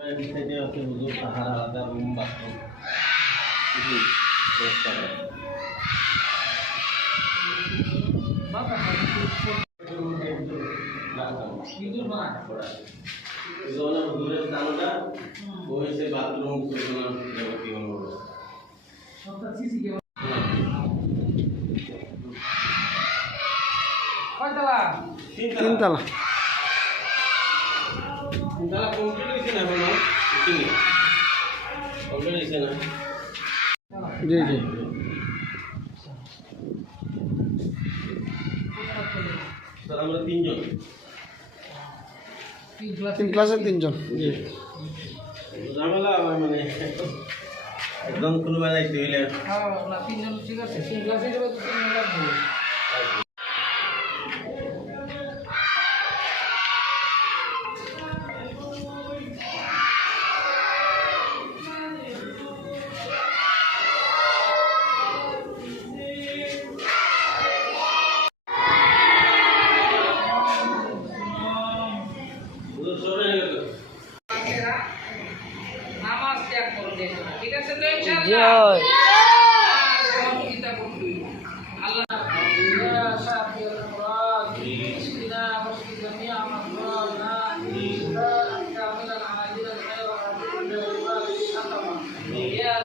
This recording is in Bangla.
সাইডে আছে হুজুর তাহার আলাদা রুম বাথরুম জি ব্যবস্থা করে হুজুরের স্থানটা ওইসে বাথরুম যাবতীয় তিনতলা তিনতলা কমপ্লিট হয়েছে না এখনো কমপ্লিট হয়েছে না জি জি স্যার আমরা তিনজন তিন ক্লাসের তিনজন জি ঝামেলা মানে একদম কোনো বেলাইতে হইলে হ্যাঁ না তিনজন ঠিক আছে তিন ক্লাসে যাবে তো তিনজন লাগবে নামাজ ত্যাগ করবে ঠিক আছে তো ইনশাআল্লাহ।